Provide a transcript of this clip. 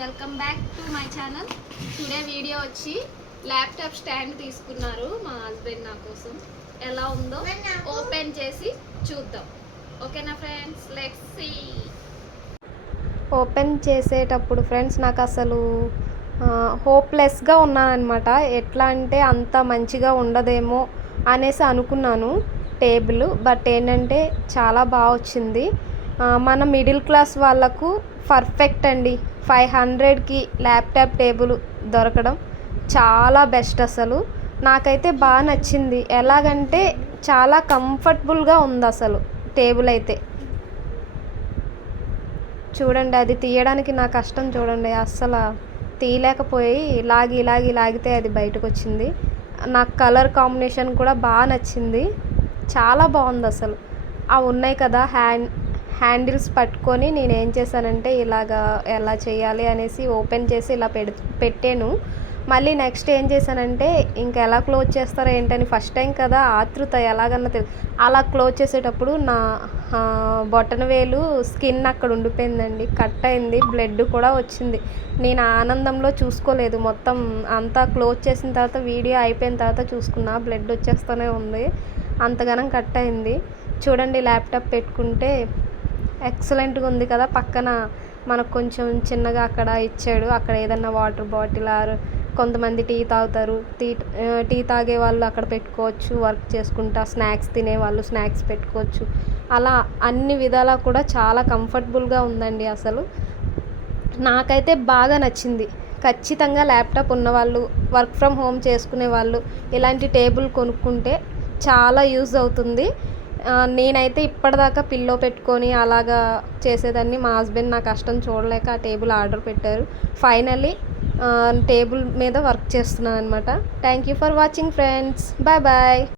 Welcome back to my channel. Today video వచ్చి laptop stand తీసుకున్నారు మా హస్బెండ్ నా కోసం. ఎలా ఉందో ఓపెన్ చేసి చూద్దాం. ఓకేనా ఫ్రెండ్స్, లెట్స్ సీ. ఓపెన్ చేసేటప్పుడు ఫ్రెండ్స్ నాకు అసలు హోప్లెస్గా ఉన్నానన్నమాట. ఎట్లా అంటే అంత మంచిగా ఉండదేమో అనేసి అనుకున్నాను టేబుల్. బట్ ఏంటంటే చాలా బాగా వచ్చింది. మన మిడిల్ క్లాస్ వాళ్ళకు పర్ఫెక్ట్ అండి. 500కి ల్యాప్టాప్ టేబుల్ దొరకడం చాలా బెస్ట్. అసలు నాకైతే బాగా నచ్చింది. ఎలాగంటే చాలా కంఫర్టబుల్గా ఉంది అసలు టేబుల్ అయితే. చూడండి, అది తీయడానికి నా కష్టం చూడండి. అస్సలు తీయలేకపోయి లాగితే అది బయటకు వచ్చింది. నాకు కలర్ కాంబినేషన్ కూడా బాగా నచ్చింది. చాలా బాగుంది అసలు. అవి ఉన్నాయి కదా హ్యాండిల్స్ పట్టుకొని నేను ఏం చేశానంటే ఇలాగా ఎలా చేయాలి అనేసి ఓపెన్ చేసి ఇలా పెట్టాను. మళ్ళీ నెక్స్ట్ ఏం చేశానంటే ఇంకా ఎలా క్లోజ్ చేస్తారో ఏంటని ఫస్ట్ టైం కదా, ఆతృత ఎలాగన్నా అలా క్లోజ్ చేసేటప్పుడు నా బొటన వేలు స్కిన్ అక్కడ ఉండిపోయిందండి. కట్ అయింది, బ్లడ్ కూడా వచ్చింది. నేను ఆనందంలో చూసుకోలేదు. మొత్తం అంతా క్లోజ్ చేసిన తర్వాత వీడియో అయిపోయిన తర్వాత చూసుకున్నా, బ్లడ్ వచ్చేస్తూనే ఉంది. అంతగానం కట్ అయింది. చూడండి, ల్యాప్టాప్ పెట్టుకుంటే ఎక్సలెంట్గా ఉంది కదా. పక్కన మనకు కొంచెం చిన్నగా అక్కడ ఇచ్చాడు. అక్కడ ఏదన్నా వాటర్ బాటిల్ ఆర్ కొంతమంది టీ తాగుతారు, టీ తాగే వాళ్ళు అక్కడ పెట్టుకోవచ్చు. వర్క్ చేసుకుంటా స్నాక్స్ తినేవాళ్ళు స్నాక్స్ పెట్టుకోవచ్చు. అలా అన్ని విధాలా కూడా చాలా కంఫర్టబుల్గా ఉందండి. అసలు నాకైతే బాగా నచ్చింది. ఖచ్చితంగా ల్యాప్టాప్ ఉన్నవాళ్ళు, వర్క్ ఫ్రమ్ హోమ్ చేసుకునే వాళ్ళు ఇలాంటి టేబుల్ కొనుక్కుంటే చాలా యూజ్ అవుతుంది. నేనైతే ఇప్పటిదాకా పిల్లో పెట్టుకొని అలాగా చేసేదాన్ని. మా హస్బెండ్ నా కష్టం చూడలేక ఆ టేబుల్ ఆర్డర్ పెట్టారు. ఫైనల్లీ టేబుల్ మీద వర్క్ చేస్తున్నాను అనమాట. Thank you for watching friends. Bye bye.